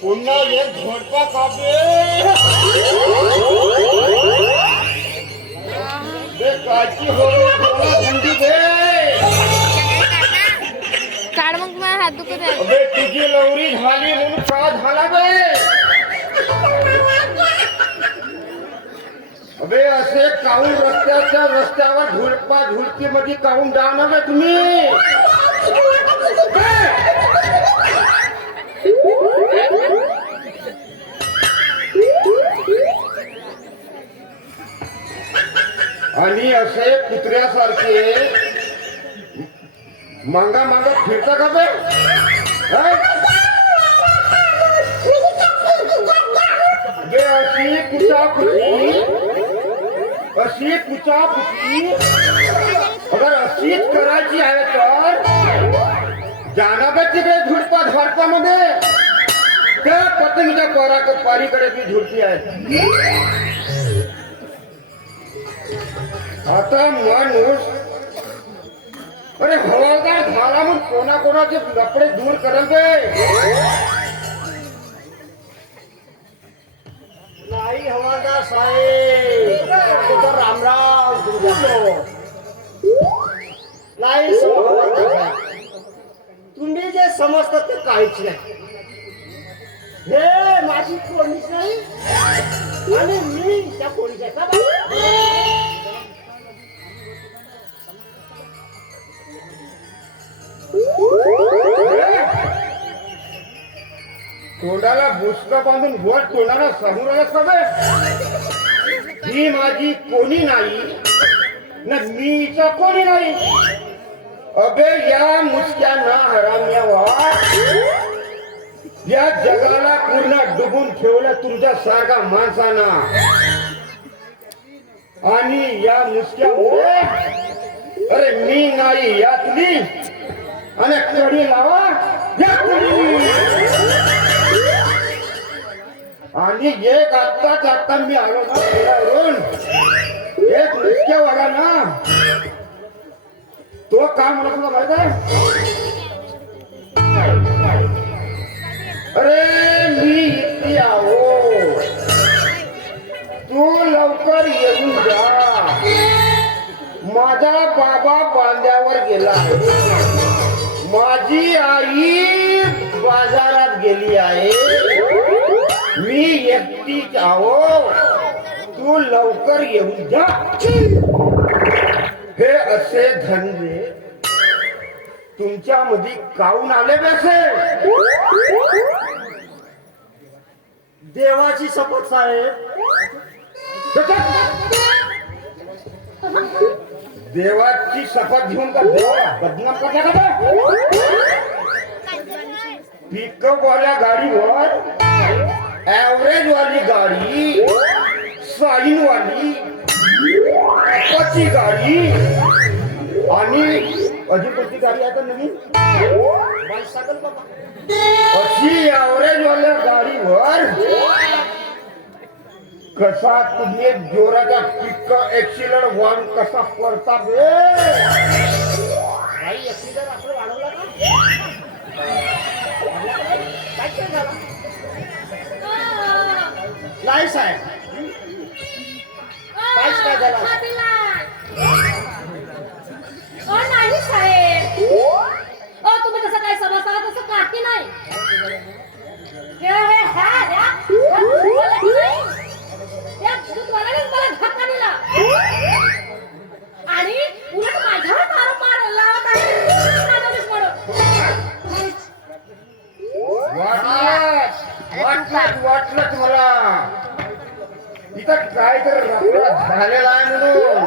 पुन्हा एक झोडपा कापे काची हो थंडी दे काढ मग माझा हात दुखत आहे. अबे तुझी लवरी झाली म्हणून का झाला बे. अबे असे काऊन रस्त्यावर झुडपा झुडकी मध्ये काऊन जाणार बे तुम्ही. आणि असे कुत्र्यासारखे मांगा मांगा फिरता का बे. अशी कुचाकुची अगर अशीच करायची आहे तर जाना बे तिकडे झुडपा झाडपामध्ये त्या पतंगीच्या पारीकडे ती झुडपी आहे. आता माणूस अरे हवालदार झाला म्हणून कोणाकोणाचे लपडे दूर करल बे. नाही हवालदार साहेब रामराव नाही हवालदार साहेब तुम्ही जे समजतात ते काहीच नाही. हे माझी पोलीस नाही आणि मी त्या पोलीस आहे का. तोंडाला बुसका बांधून वर तोंडाला समोर ही माझी कोणी नाही ना मीचा कोणी नाही. अबे या मुसक्या ना हराम्यावा या जगाला पूर्ण डुबून ठेवलं तुमच्या सारखा माणसाना. आणि या मुसक्यामुळे अरे मी नाही यातली आणि कडी लावा यातली. आणि एक आत्ता मी आलो ना पुण्यावरून एक मुख्यवाला ना तो काय म्हणत होता माहित आहे. अरे मी इथे आहो तू लवकर येऊन जा. माझा बाबा बांध्यावर गेला माझी आई बाजारात गेली आहे मी एकटीच आहो तू लवकर येऊन जा. हे असे धंदे तुमच्या मध्ये काऊन आले बसे. देवाची शपथ साहेब देवाची शपथ घेऊन का देवा बदनाम करता का. पिकअप वाल्या गाडीवर ऍव्हरेज वाली गाडी साईन वाली पची गाडी आणि अजून कोणती गाडी आहे नवीन अशी ऍव्हरेज वाल्या गाडीवर कसा तुम्ही जोराचा पिकअप एक्सिलर वाढ कसा पडता बे. भाई एक्सिडंट आपलं वाढवला का नाही साहेब काहीच काय झालं. नाही साहेब तुम्ही तसं काय समजता तसं काठी नाही. मला धक्का दिला आणि उलट माझ्यावर मारला वाटलं मला इथं काय तर झालेला आहे म्हणून.